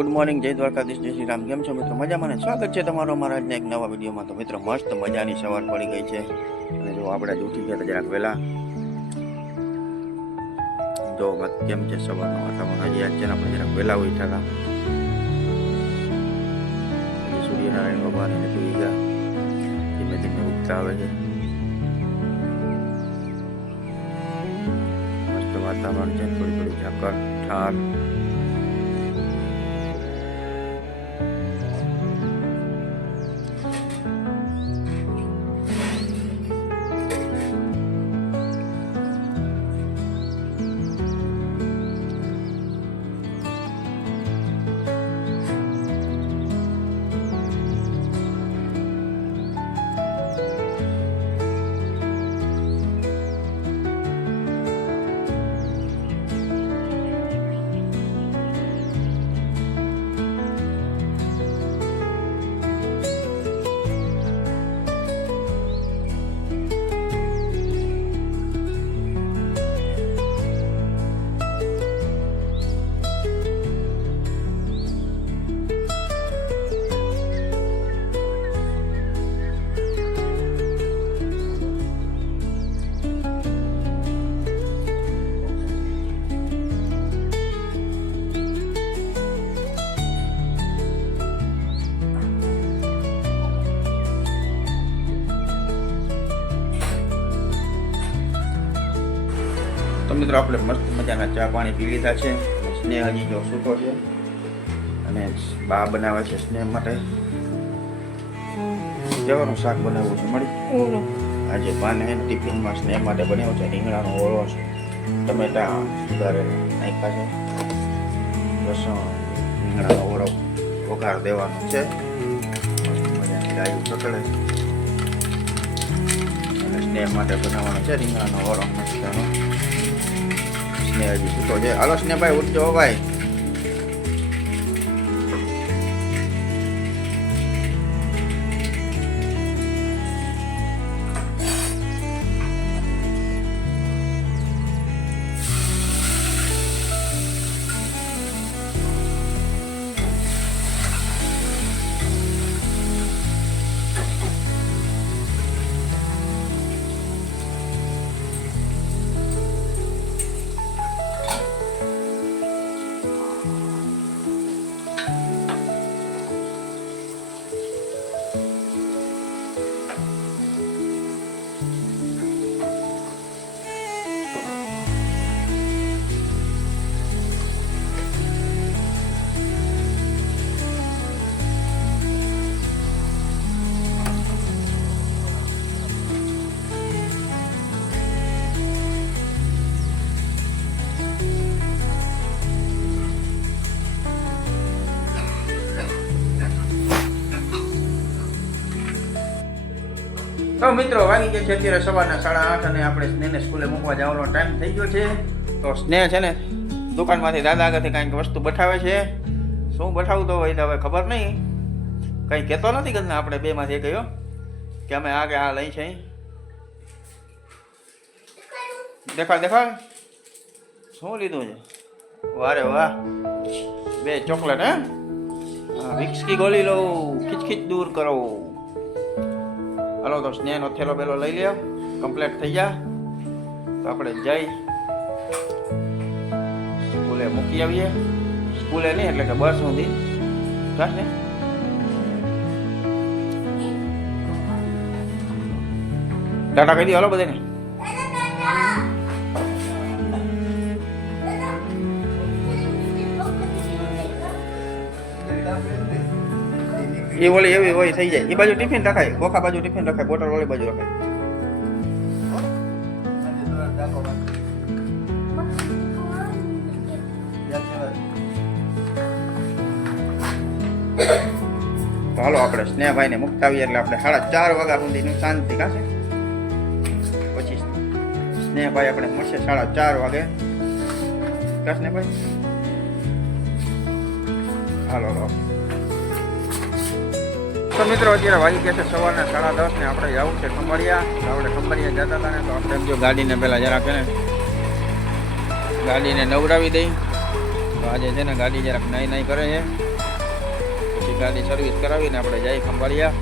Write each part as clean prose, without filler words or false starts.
Good morning, જય દ્વારકાધીશ, જય શ્રી રામ. કેમ છો મિત્રો? મજામાં ને? સ્વાગત છે તમારો અમારા આજના એક નવા વિડીયોમાં. તો મિત્રો મસ્ત મજાની સવાર પડી ગઈ છે અને જો આપણે જ ઉઠી ગયા જરાક વહેલા. જો કેમ છે સવારનું વાતાવરણ. હજી આજ છે ને આપણે જરાક વહેલા ઉઠ્યા હતા. સૂર્યનારાયણ ભગવાન એને જોઈ ગયા, ધીમે ધીમે ઉગતા આવે છે. મસ્ત વાતાવરણ છે, થોડી થોડી ઝાકળ ઠાર. તો મિત્રો આપણે મસ્ત મજાના ચા પાણી પી લીધા છે. સ્નેહ હજી જો સૂતો છે અને બા બનાવે છે સ્નેહ માટે. જવાનું શાક બનાવવું છે મળી. આજે બાને ટિફિનમાં સ્નેહ માટે બનાવ્યો છે રીંગણાનો ઓળો છે, ટમેટા સુધારે નાખ્યા છે, લસણ, રીંગણાનો ઓળો વઘાર દેવાનો છે. મજાની ગાયું ચકડે અને સ્નેહ માટે બનાવવાનો છે રીંગણાનો ઓળો મસ્તનો. સ્નેહ હજી સૂતો છે. હાલો સ્નેહભાઈ ઉઠજો ભાઈ. તો મિત્રો વાગી ગયા છે અત્યારે સવારના 8:30 અને આપણે સ્નેહને સ્કૂલે મૂકવા જવાનો ટાઈમ થઈ ગયો છે. તો સ્નેહ છે ને દુકાનમાંથી દાદા આગળથી કાંઈક વસ્તુ બઠાવે છે. શું બઠાવતો હોય તો હવે ખબર નહીં, કંઈ કહેતો નથી કે આપણે બેમાંથી એક કહ્યો કે અમે આ કે આ લઈ છે. દેખાડ દેખાડ શું લીધું છે? વારે વાહ, 2 ચોકલેટ. હે વિક્સ કી ગોળી લો, ખીચ દૂર કરો. હાલો તો સ્નેહનો થેલો બેલો લઈ લે, કમ્પ્લીટ થઈ જા. તો આપણે જઈ સ્કૂલે મૂકી આવીએ. સ્કૂલે નહીં એટલે કે બસ સુધી થશે. ટાટા કહી દો હાલો બધાને. એ ઓલી એવી હોય થઈ જાય. એ બાજુ ટિફિન રખાય, બોખા બાજુ ટિફિન રખાય, બોટલ ઓલી બાજુ રખાય. તો હાલો આપણે સ્નેહભાઈને મુકતા આવીએ એટલે આપણે 4:30 વાગ્યા સુધીનું શાંતિ કાશે. પછી સ્નેહભાઈ આપણે મળશે 4:30 વાગે. કા સ્નેહભાઈ? હાલો હાલો. તો મિત્રો અત્યારે વાગી ગયા છે સવારના 10:30 ને આપણે જવું છે ખંભાળિયા. આપણે ખંભાળિયા જતા હતા ને તો આપણે એમ જો ગાડીને પહેલાં જરાક છે ને ગાડીને નવડાવી દઈ. તો આજે છે ને ગાડી જરાક નાઈ કરે છે. ગાડી સર્વિસ કરાવીને આપણે જઈ ખંભાળિયા.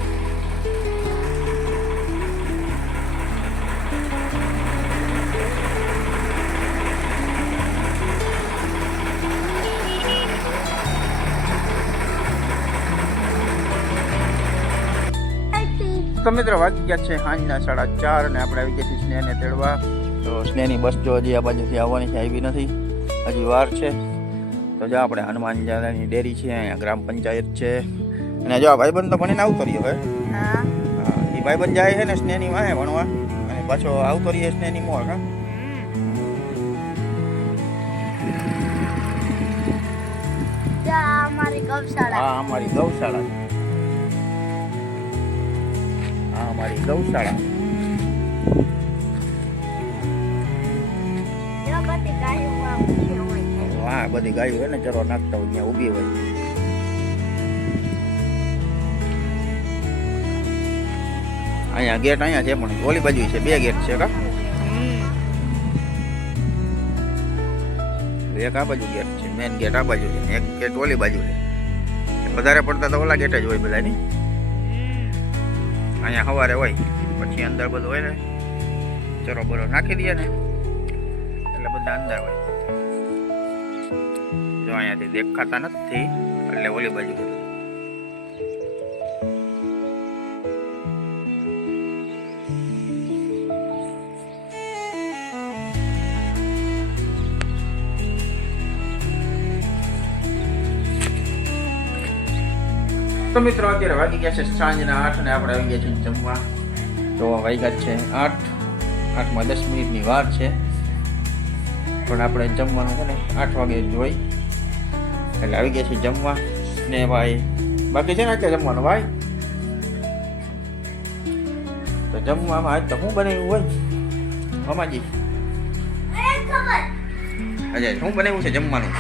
તો મિત્રો વાગી ગયા છે સાંજના 4:30 અને આપણે આવી ગયા છીએ સ્નેહને તેડવા. તો સ્નેહની બસ જો હજી આ બાજુથી આવવાની છે, આવી નથી, હજી વાર છે. તો જો આપણે હનુમાન દાદાની ડેરી છે, અહીંયા ગ્રામ પંચાયત છે. અને જો આ ભાઈબંધ તો ભણીને આવતો રહ્યો હે. હા, એ ભાઈબંધ જાય છે ને સ્નેહની વાહે ભણવા, અને પાછો આવતો રહીએ સ્નેહની મોર. હા, અમારી ગૌશાળા. હા, અમારી ગૌશાળા. હા, અમારી ગૌશાળા. હા, બધી ગાયો હોય ને ચરો નાખતા હોય ત્યાં ઊભી હોય. અહીંયા ગેટ અહીંયા છે, પણ ઓલી બાજુ છે, 2 ગેટ છે. કા એક આ બાજુ ગેટ છે, મેન ગેટ આ બાજુ છે, એક ગેટ ઓલી બાજુ છે. વધારે પડતા તો ઓલા ગેટ જ હોય બધાની. અહીંયા સવારે હોય, પછી અંદર બધું હોય ને ચરો બરો નાખી દે ને એટલે બધા અંદર હોય. જો અહીંયાથી દેખાતા નથી એટલે ઓલી બાજુ. તો મિત્રો અત્યારે વાગી ગયા છે સાંજના 8 અને આપણે આવી ગયા છીએ જમવા. તો વાગ્યા છે 8:10 મિનિટની વાર છે, પણ આપણે જમવાનું છે ને 8 વાગે જોઈ એટલે આવી ગયા છીએ જમવા. ને ભાઈ બાકી છે ને અત્યારે જમવાનું ભાઈ. તો જમવામાં આજ તો શું બનાવ્યું હોય મામાજી? અજય શું બનાવ્યું છે જમવાનું?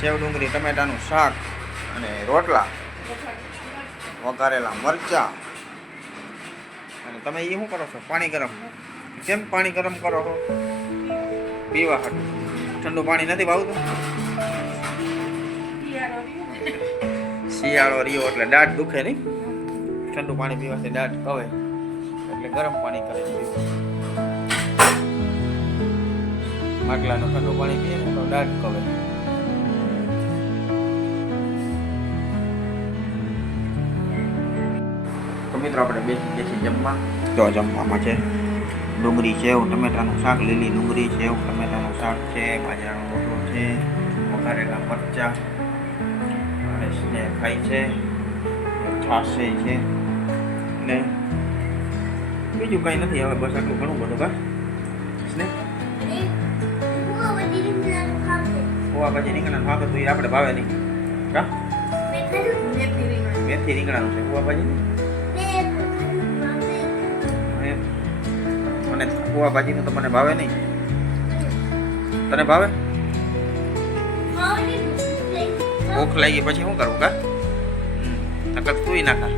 સેવ ડુંગળી ટમેટાનું શાક અને રોટલા, વઘારેલા મરચા. અને તમે એ શું કરો છો? પાણી ગરમ. કેમ પાણી ગરમ કરો છો? પીવા હાટું. ઠંડુ પાણી નથી ભાવતું? શિયાળો રહ્યો એટલે દાઢ દુખે નહીં? ઠંડુ પાણી પીવાથી દાઢ કવે એટલે ગરમ પાણી કરે છે. માટલાનું ઠંડુ પાણી પીએ ને તો દાઢ કવે. તો મિત્રો આપણે બેસી ગયા છીએ જમવા. તો જમવામાં છે ડુંગળી સેવ ટમેટાનું શાક, લીલી ડુંગળી સેવ ટમેટાનું શાક છે, બાજરાનો રોટલો છે, વઘારેલા મરચા અને સ્નેહ ખાય છે, છાશ છે ને બીજું કંઈ નથી. હવે બસ આટલું ઘણું બધું. કા સ્નેહ હોવા પછી રીંગણાનું શાક હતું, એ આપણે ભાવે નહીં. કા મેથી રીંગણાનું છે હોવા ભાજી. મને કુવા ભાજીનું તો મને ભાવે નહીં. તને ભાવે? ભૂખ લાગી પછી શું કરવું? કા નકર તુંય ના ખા.